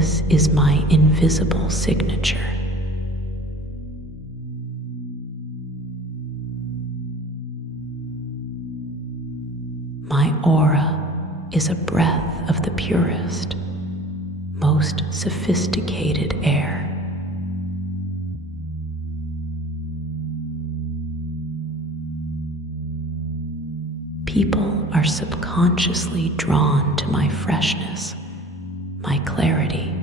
This is my invisible signature. My aura is a breath of the purest, most sophisticated air. People are subconsciously drawn to my freshness, my clarity,